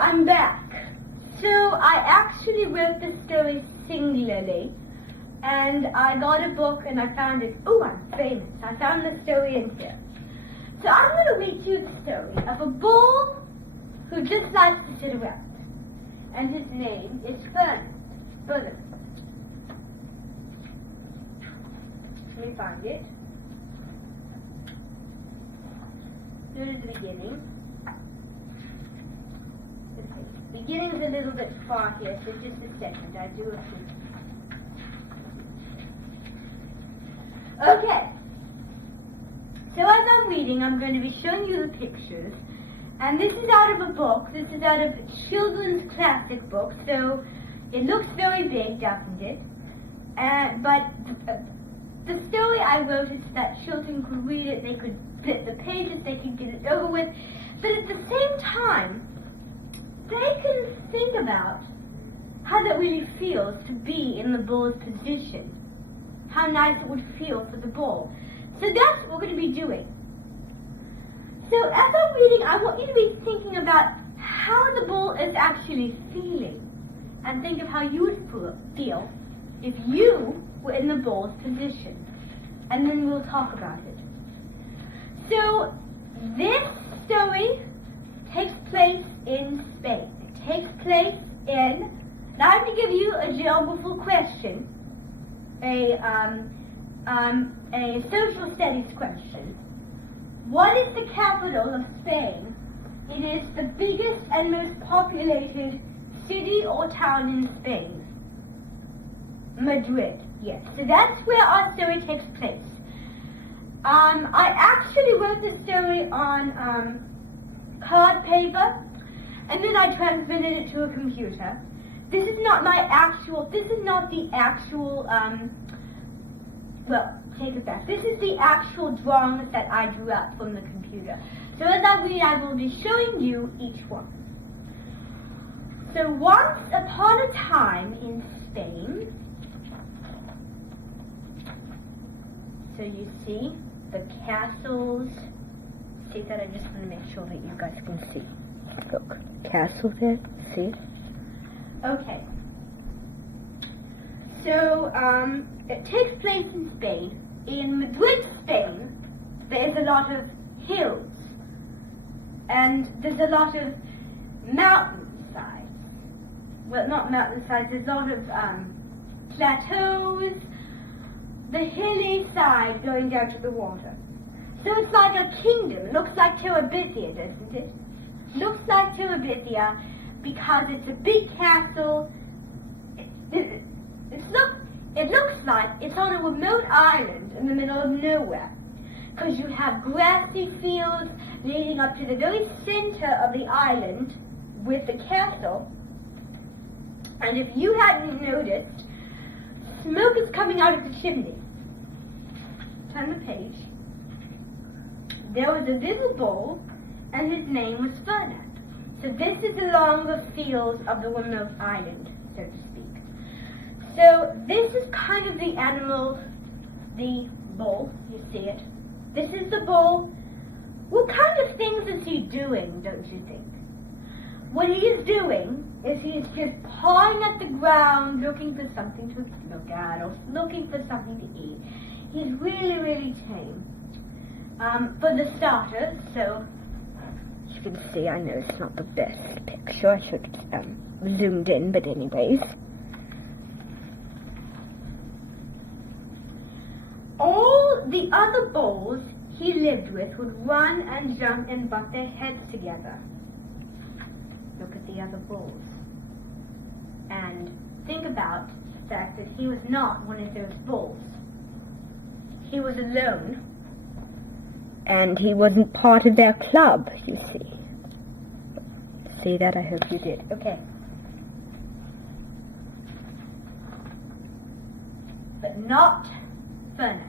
I'm back. So I actually wrote the story singularly, and I got a book and I found it. Oh, I'm famous. I found the story in here. So I'm going to read you the story of a bull who just likes to sit around. And his name is Bernard. Let me find it. Go to the beginning. The beginning's a little bit far here, so just a second. I do a few. Okay. So as I'm reading, I'm going to be showing you the pictures. And this is out of a book. This is out of a children's classic book. So it looks very big, doesn't it? But the story I wrote is that children could read it, they could flip the pages, they could get it over with. But at the same time, they can think about how that really feels to be in the bull's position. How nice it would feel for the bull. So that's what we're going to be doing. So as I'm reading, I want you to be thinking about how the bull is actually feeling. And think of how you would feel if you were in the bull's position. And then we'll talk about it. So this story takes place in Spain. It takes place in, now I have to give you a geographical question, a social studies question. What is the capital of Spain? It is the biggest and most populated city or town in Spain. Madrid, yes. So that's where our story takes place. I actually wrote the story on card paper, and then I transmitted it to a computer. This is not the actual, well, take it back. This is the actual drawings that I drew up from the computer. So as I read, I will be showing you each one. So once upon a time in Spain, so you see the castles. See that? I just want to make sure that you guys can see. Look, castle there. See? Okay. So it takes place in Spain. In Madrid, Spain, there's a lot of hills, and there's a lot of mountainsides. Well, not mountainsides. There's a lot of plateaus. The hilly side going down to the water. So it's like a kingdom. It looks like Terabithia, doesn't it? Looks like Terabithia because it's a big castle. It looks like it's on a remote island in the middle of nowhere. Because you have grassy fields leading up to the very center of the island with the castle. And if you hadn't noticed, smoke is coming out of the chimney. Turn the page. There was a little bull, and his name was Fernand. So this is along the fields of the remote island, so to speak. So this is kind of the animal, the bull, you see it. This is the bull. What kind of things is he doing, don't you think? What he is doing is he is just pawing at the ground, looking for something to look at, or looking for something to eat. He's really, really tame. For the starters, so as you can see, I know it's not the best picture. I should have zoomed in, but anyways. All the other bulls he lived with would run and jump and butt their heads together. Look at the other bulls. And think about the fact that he was not one of those bulls. He was alone. And he wasn't part of their club, you see. See that? I hope you did. Okay. But not Fernand.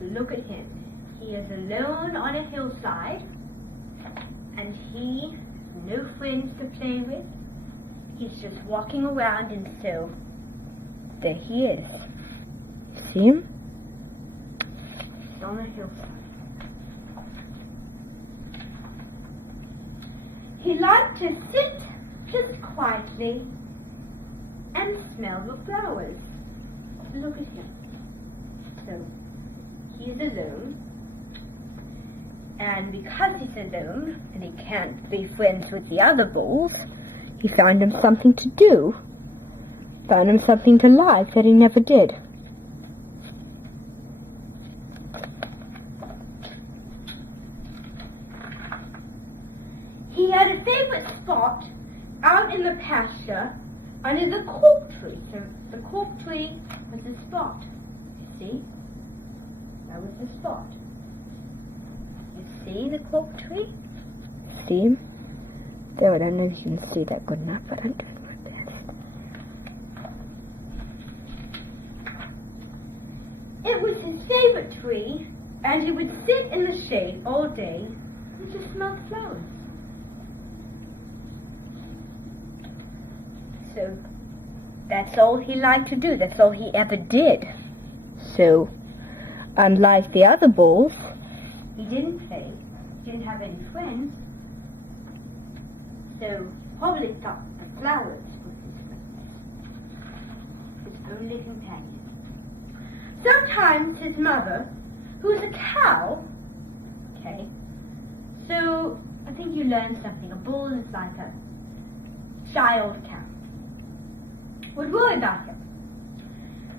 Look at him. He is alone on a hillside, and he has no friends to play with. He's just walking around, and so there he is. See him? He's on a hillside. He liked to sit just quietly and smell the flowers. Look at him. So, he's alone. And because he's alone, and he can't be friends with the other bulls, he found him something to do. Found him something to like that he never did. He had a favorite spot out in the pasture under the cork tree. So the cork tree was the spot. You see? That was the spot. You see the cork tree? See him? There, I don't know if you can see that good enough, but I'm doing my best. It was his favorite tree, and he would sit in the shade all day and just smell the flowers. So that's all he liked to do. That's all he ever did. So, unlike the other bulls, he didn't play, didn't have any friends, so probably thought the flowers were his only companion. Sometimes his mother, who's a cow, okay, so I think you learned something. A bull is like a child cow. Would worry about him.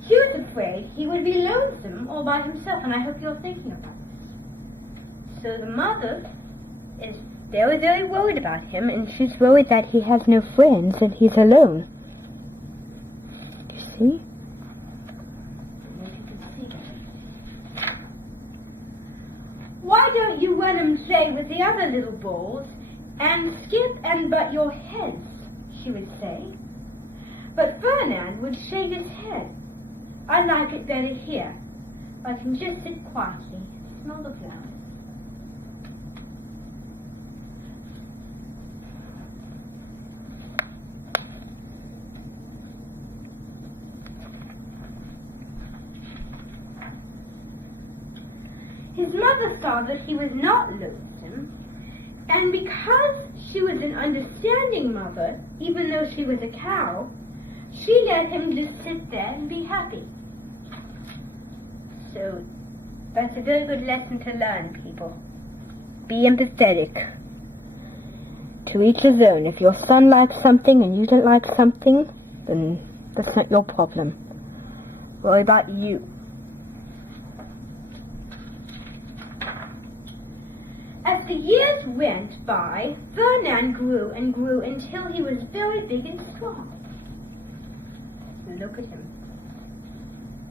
She was afraid he would be lonesome all by himself, and I hope you're thinking about this. So the mother is very, very worried about him, and she's worried that he has no friends and he's alone. You see? Maybe you can see that. Why don't you run and play with the other little bulls and skip and butt your heads, she would say. But Ferdinand would shake his head. I like it better here. I can just sit quietly and smell the flowers. His mother saw that he was not lonesome, and because she was an understanding mother, even though she was a cow, she let him just sit there and be happy. So, that's a very good lesson to learn, people. Be empathetic. To each his own. If your son likes something and you don't like something, then that's not your problem. Worry about you. As the years went by, Ferdinand grew and grew until he was very big and strong. Look at him.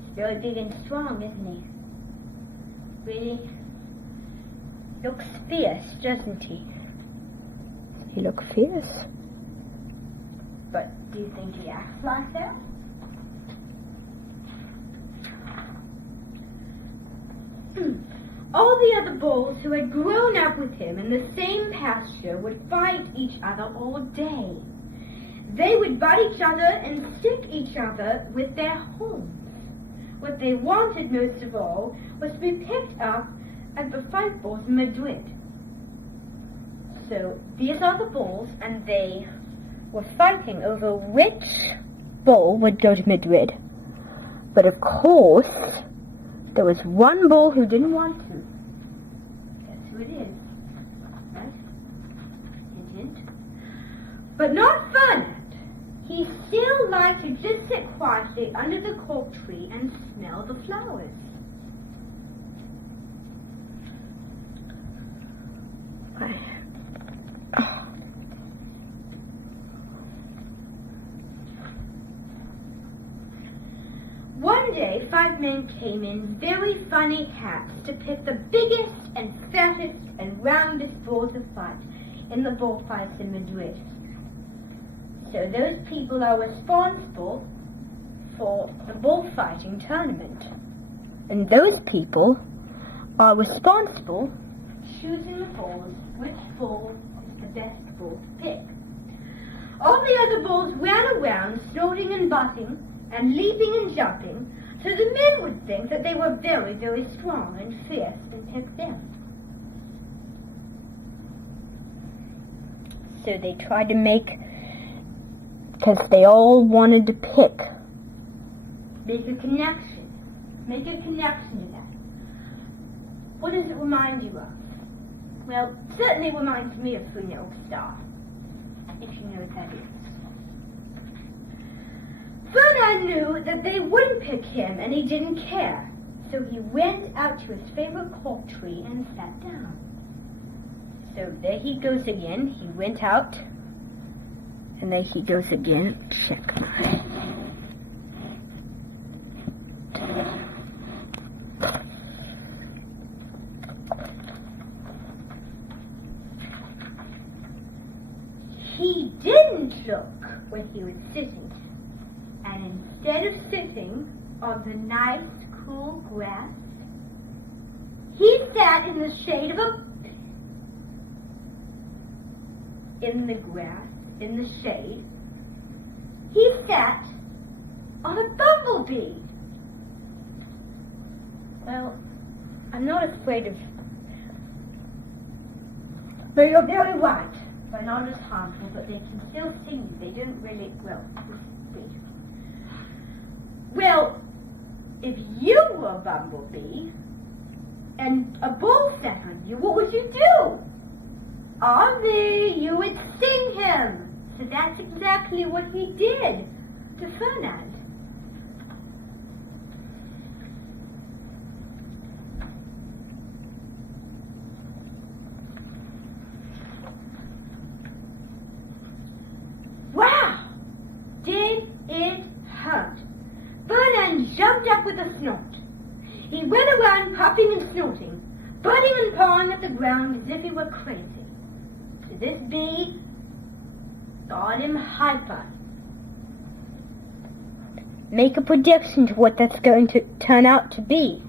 He's very big and strong, isn't he? Really looks fierce, doesn't he? He looks fierce. But do you think he acts like that? All the other bulls who had grown up with him in the same pasture would fight each other all day. They would butt each other and stick each other with their horns. What they wanted most of all was to be picked up at the fight balls in Madrid. So these are the bulls, and they were fighting over which bull would go to Madrid. But of course, there was one bull who didn't want to. Guess who it is, right? Hint, hint. But not Ferdinand. He still liked to just sit quietly under the cork tree and smell the flowers. One day, 5 men came in very funny hats to pick the biggest and fattest and roundest bulls to fight in the bullfights in Madrid. So those people are responsible for the bullfighting tournament. And those people are responsible for choosing the bulls, which bull is the best bull to pick. All the other bulls ran around, snorting and butting, and leaping and jumping, so the men would think that they were very, very strong and fierce and pick them. So they tried to because they all wanted to make a connection to that. What does it remind you of? Well, it certainly reminds me of Three Oak Star, if you know what that is. Ferdinand knew that they wouldn't pick him, and he didn't care. So he went out to his favorite cork tree and sat down. So there he goes again. He went out, and there he goes again. Check mark. He didn't look where he was sitting, and instead of sitting on the nice, cool grass, he sat in the shade of in the shade. He sat on a bumblebee. Well, I'm not afraid of... No, you're very right. They're not as harmful, but they can still sting you. They didn't really... Well, if you were a bumblebee and a bull sat on you, what would you do? You would sting him. So that's exactly what he did to Ferdinand. Wow! Did it hurt? Ferdinand jumped up with a snort. He went around puffing and snorting, biting and pawing at the ground as if he were crazy. So this bee got him hyper. Make a prediction to what that's going to turn out to be.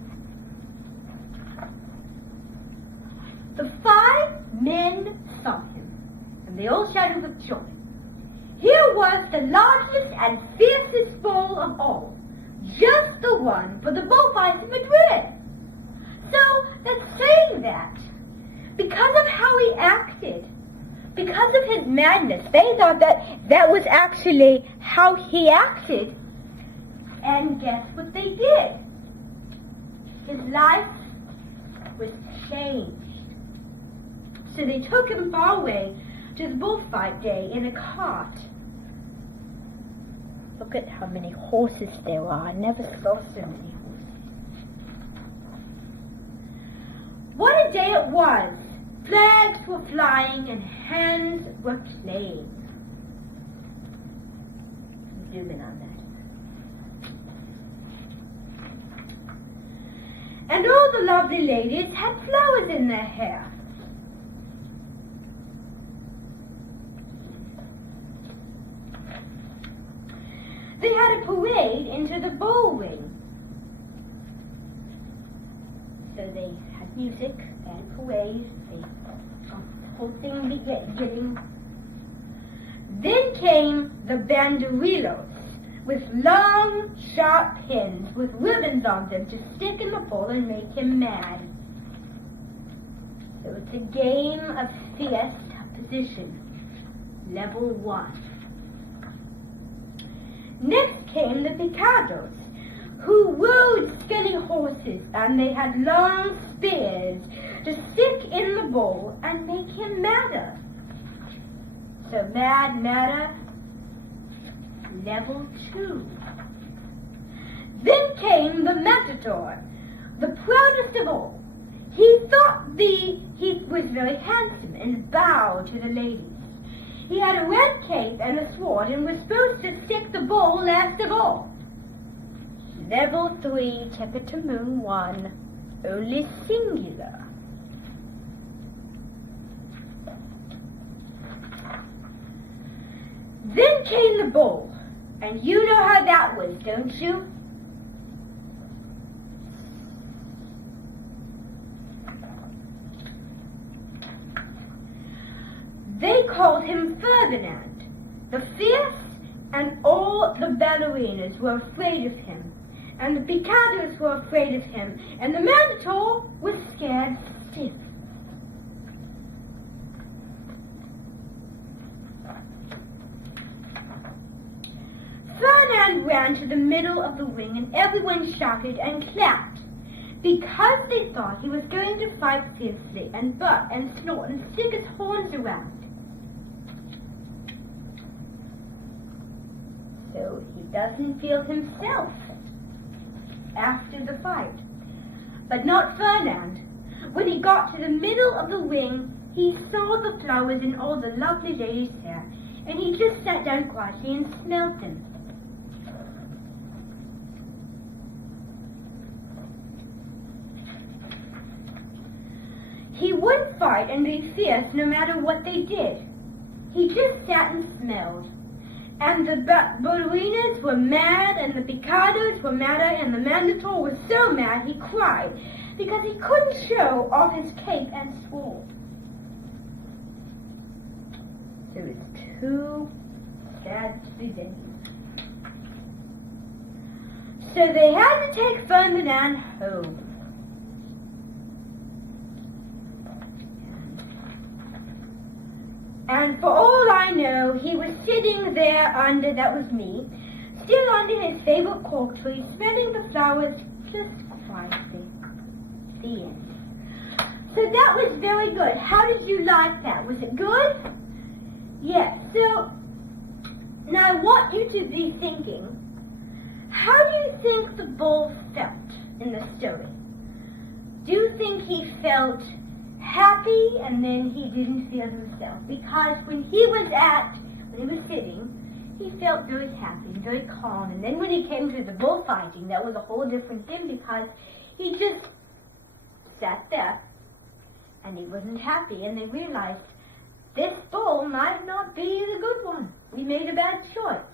The 5 men saw him, and they all shouted with joy. Here was the largest and fiercest bull of all, just the one for the bullfights in Madrid. So that's saying that because of how he acted, because of his madness, they thought that was actually how he acted. And guess what they did? His life was changed. So they took him far away to the bullfight day in a cart. Look at how many horses there are. I never saw so many horses. What a day it was! Flags were flying and hands were playing. Zoom in on that. And all the lovely ladies had flowers in their hair. They had a parade into the ballroom. So they had music and parade. The whole thing beginning. Then came the banderillos with long, sharp pins with ribbons on them to stick in the bull and make him mad. So it's a game of fierce opposition. Level 1. Next came the picados, who rode skinny horses, and they had long spears to stick in the bull and make him madder. So madder, level 2. Then came the matador, the proudest of all. He thought he was very handsome and bowed to the ladies. He had a red cape and a sword and was supposed to stick the bull last of all. Level 3, ticket to moon 1, only singular. Then came the bull, and you know how that was, don't you? They called him Ferdinand, the fierce, and all the ballerinas were afraid of him, and the picados were afraid of him, and the matador was scared stiff. Ferdinand ran to the middle of the ring, and everyone shouted and clapped, because they thought he was going to fight fiercely and butt and snort and stick his horns around. So he doesn't feel himself after the fight. But not Ferdinand. When he got to the middle of the ring, he saw the flowers in all the lovely ladies' hair, and he just sat down quietly and smelled them. He wouldn't fight and be fierce no matter what they did. He just sat and smelled. And the ballerinas were mad, and the picados were madder, and the Mandatoor was so mad he cried, because he couldn't show off his cape and sword. So it's too sad to be dead. So they had to take Ferdinand home. And for all I know, he was sitting there under, that was me, still under his favorite cork tree, smelling the flowers just quietly. The end. So that was very good. How did you like that? Was it good? Yes. So now I want you to be thinking, how do you think the bull felt in the story? Do you think he felt happy and then he didn't feel himself? Because when he was sitting, he felt very happy and very calm. And then when he came to the bullfighting, that was a whole different thing, because he just sat there and he wasn't happy. And they realized this bull might not be the good one. We made a bad choice.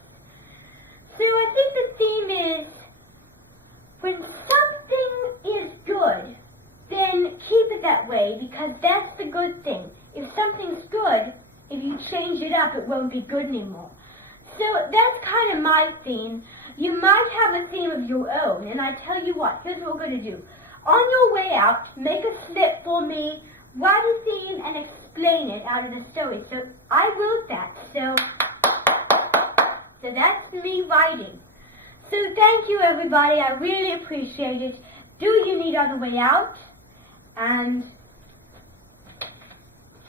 So I think the theme is, when something is good, then keep it that way, because that's the good thing. If something's good, if you change it up, it won't be good anymore. So that's kind of my theme. You might have a theme of your own, and I tell you what, here's what we're going to do. On your way out, make a slip for me, write a theme, and explain it out of the story. So I wrote that, so that's me writing. So thank you, everybody. I really appreciate it. Do you need on the way out? And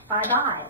bye-bye.